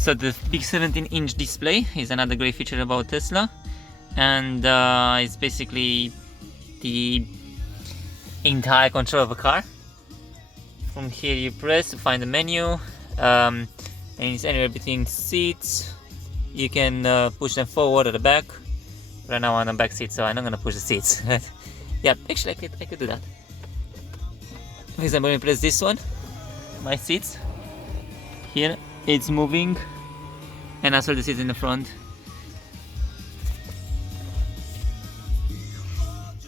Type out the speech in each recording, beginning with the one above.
So the big 17-inch display is another great feature about Tesla, and it's basically the entire control of a car. From here you press to find the menu, and it's anywhere between seats. You can push them forward or the back. Right now I'm on the back seat, so I'm not gonna push the seats. Yeah, actually I could do that. For example, when I press this one, my seats, here it's moving, and as well the seats in the front.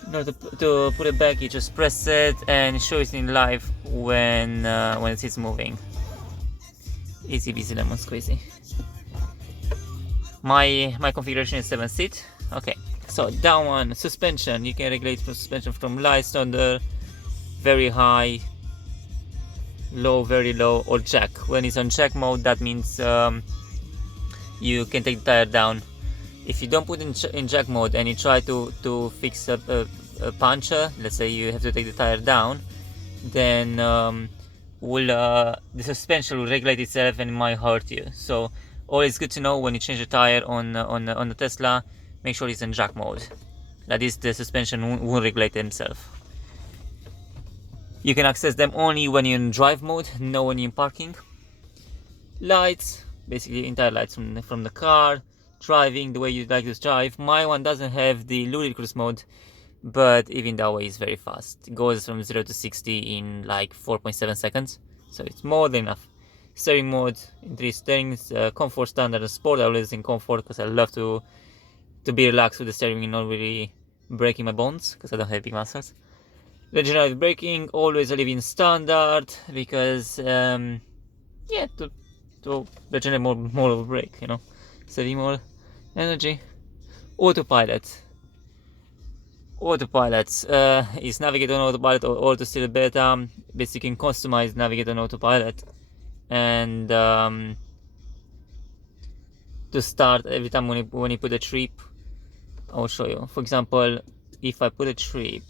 In order to put it back, you just press it and show it in live when the seat's moving. Easy peasy lemon squeezy. My configuration is 7-seat. Okay, so that one, suspension, you can regulate suspension from light, standard, very high, low, very low, or jack. When it's on jack mode, that means you can take the tire down. If you don't put in jack mode and you try to fix a puncture, let's say you have to take the tire down, then the suspension will regulate itself and it might hurt you. So always good to know when you change the tire on the Tesla, make sure it's in jack mode. That is, the suspension won't regulate themselves. You can access them only when you're in drive mode, not when you're in parking. Lights, basically entire lights from the car, driving the way you'd like to drive. My one doesn't have the ludicrous mode, but even that way is very fast. It goes from 0 to 60 in like 4.7 seconds, so it's more than enough. Steering mode in 3 steerings, comfort, standard, and sport. I always in comfort because I love to be relaxed with the steering and not really breaking my bones because I don't have big muscles. Regenerative braking, always I leave in standard because yeah, to regenerate more of a brake, you know, saving more energy. Autopilot is navigate on autopilot or auto still beta. Basically you can customize navigate on autopilot, and to start every time when you put a trip, I'll show you. For example, if I put a trip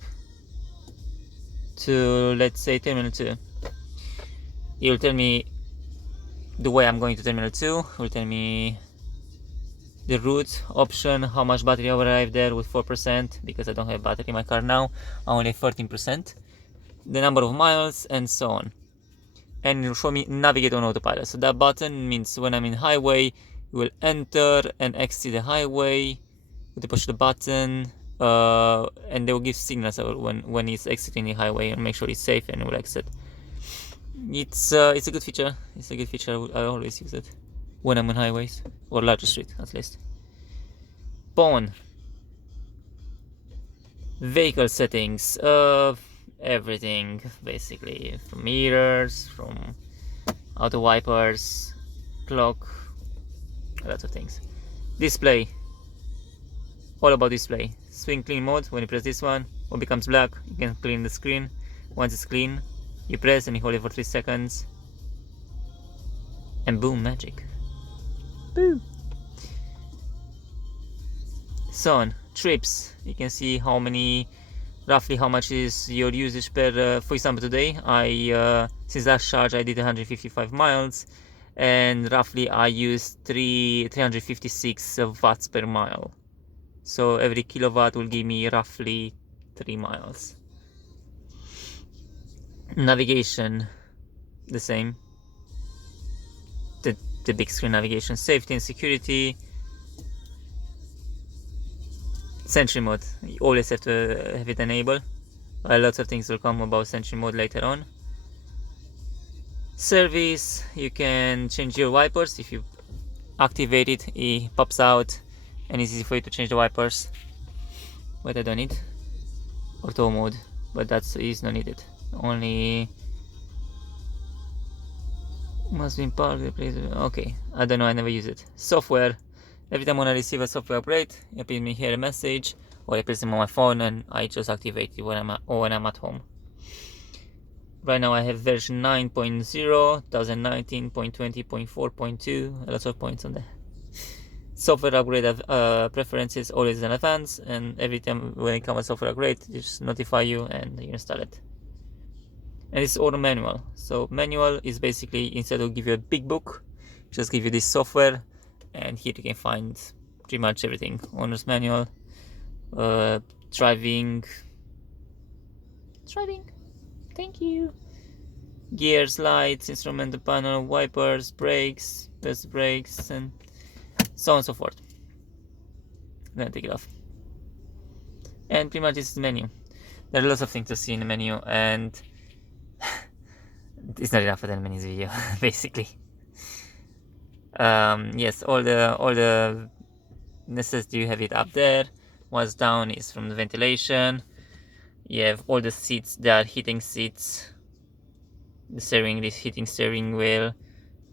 to, let's say, terminal 2, it will tell me the way I'm going to terminal 2. It will tell me the route option, how much battery I arrived there with 4%, because I don't have battery in my car now, I only have 13%, the number of miles, and so on. And it will show me navigate on autopilot. So that button means when I'm in highway, it will enter and exit the highway with the push the button, and they will give signals when it's exiting the highway and make sure it's safe and it will exit. It's a good feature. I always use it when I'm on highways or larger street at least. Phone, vehicle settings, everything basically, from mirrors, from auto wipers, clock, lots of things. Display, all about display. Swing clean mode, when you press this one, when it becomes black, you can clean the screen. Once it's clean, you press and you hold it for 3 seconds, and boom, magic. Boom. So on trips, you can see roughly how much is your usage per. For example, today since last charge I did 155 miles, and roughly I used 356 watts per mile. So every kilowatt will give me roughly 3 miles. Navigation, the same. The big screen navigation. Safety and security. Sentry mode, you always have to have it enabled. Lots of things will come about sentry mode later on. Service, you can change your wipers. If you activate it, it pops out and it's easy for you to change the wipers, but I don't need auto mode, but that is not needed. Only must be in park. Okay, I don't know, I never use it. Software, every time when I receive a software update, it appears me here a message, or it appears on my phone, and I just activate it when I'm at home. Right now I have version 9.0, 2019.20.4.2, lots of points on there. Software upgrade preferences always in advance, and every time when it comes a software upgrade, just notify you and you install it. And it's auto manual. So manual is basically, instead of give you a big book, just give you this software, and here you can find pretty much everything. Owner's manual, driving, thank you, gears, lights, instrumental panel, wipers, brakes, best brakes, and so on and so forth. I'm gonna take it off. And pretty much this is the menu. There are lots of things to see in the menu, and it's not enough for 10 minutes video, basically. Yes, all the necessity, you have it up there. What's down is from the ventilation. You have all the seats, there are heating seats. The steering, this heating steering wheel.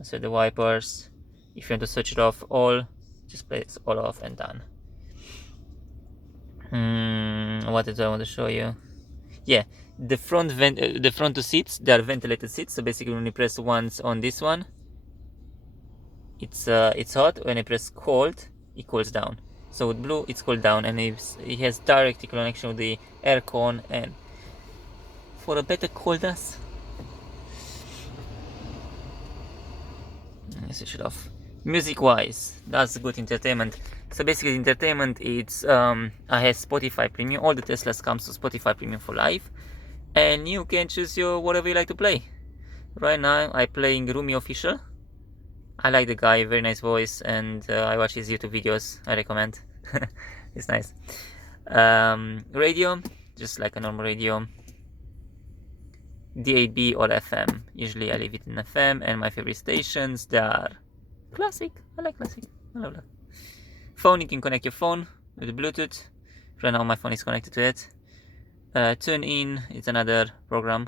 So the wipers. If you want to switch it off all, just place all off and done. What did I want to show you? Yeah, the front two seats, they are ventilated seats. So basically, when you press once on this one, it's hot. When I press cold, it cools down. So with blue, it's cooled down, and it has direct connection with the aircon, and for a better coldness. Let me switch it off. Music wise, that's good entertainment. So basically, entertainment, it's I have Spotify Premium. All the Teslas comes to Spotify Premium for life, and you can choose your whatever you like to play. Right now, I'm playing Rumi Official. I like the guy, very nice voice, and I watch his YouTube videos. I recommend. It's nice. Radio, just like a normal radio. DAB or FM. Usually I leave it in FM, and my favorite stations, they are classic. I like classic. I love that. Phone, you can connect your phone with Bluetooth. Right now my phone is connected to it. TuneIn, it's another program.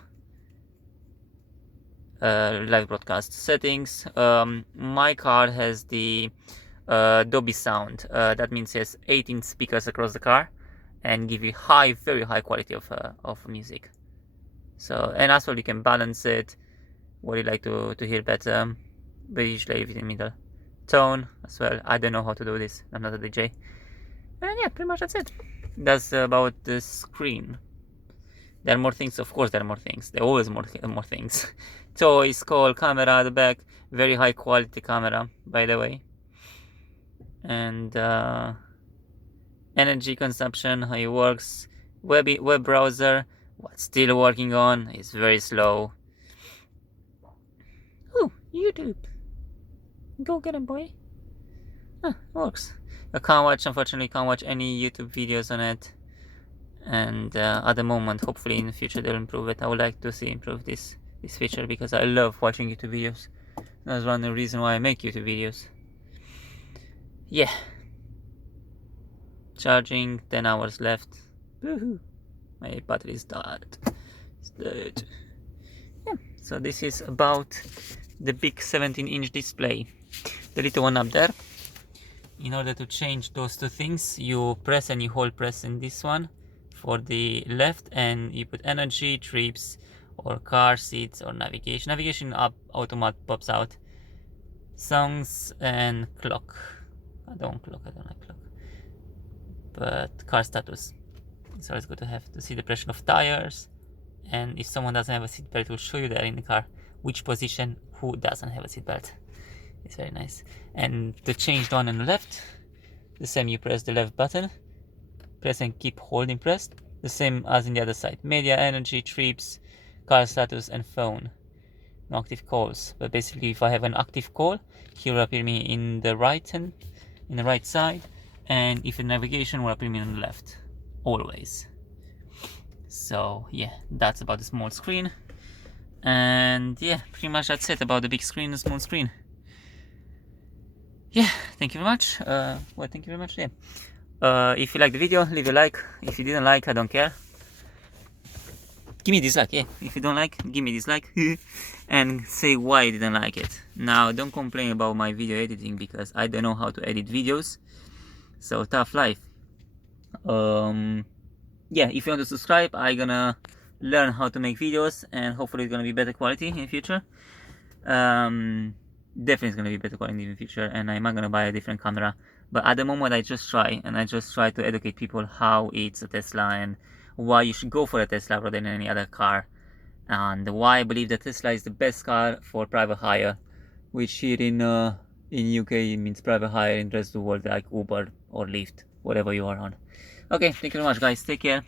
Live broadcast settings. My car has the Dolby Sound. That means it has 18 speakers across the car and give you very high quality of music. So, and as well, you can balance it. What you like to hear better, but usually leave it in the middle. Tone as well. I don't know how to do this. I'm not a DJ. And yeah, pretty much that's it. That's about the screen. There are more things, of course. There are more things. There are always more things. Toys, call, camera at the back. Very high quality camera, by the way. And energy consumption, how it works. Web browser. What's still working on is very slow. Oh, YouTube. Go get him, boy. Works. Unfortunately, can't watch any YouTube videos on it. And at the moment, hopefully in the future they'll improve it. I would like to see improve this feature, because I love watching YouTube videos. That's one of the reasons why I make YouTube videos. Yeah. Charging, 10 hours left. Woohoo. My battery is dead. It's dead. Yeah, so this is about the big 17-inch display. The little one up there. In order to change those two things, you press and you hold press in this one for the left, and you put energy, trips, or car seats, or navigation. Navigation up automatic pops out. Songs and clock. I don't like clock. But car status. It's always good to have to see the pressure of tires, and if someone doesn't have a seatbelt, it will show you there in the car which position who doesn't have a seatbelt. It's very nice. And to change the one on the left, the same, you press the left button, press and keep holding pressed, the same as in the other side. Media, energy, trips, car status, and phone. No active calls, but basically if I have an active call, he will appear me in the right side, and if a navigation will appear me on the left. Always. So yeah, that's about the small screen, and yeah, pretty much that's it about the big screen and small screen. Yeah, thank you very much. Thank you very much. Yeah. If you liked the video, leave a like. If you didn't like, I don't care. Give me a dislike. Yeah. If you don't like, give me a dislike, and say why you didn't like it. Now, don't complain about my video editing, because I don't know how to edit videos. So tough life. Yeah, if you want to subscribe, I'm gonna learn how to make videos, and hopefully it's gonna be better quality in the future. Definitely it's gonna be better quality in the future, and I'm not gonna buy a different camera. But at the moment, I just try to educate people how it's a Tesla and why you should go for a Tesla rather than any other car, and why I believe that Tesla is the best car for private hire, which here in In UK it means private hire, in the rest of the world like Uber or Lyft, whatever you are on. Okay, thank you very much guys, take care.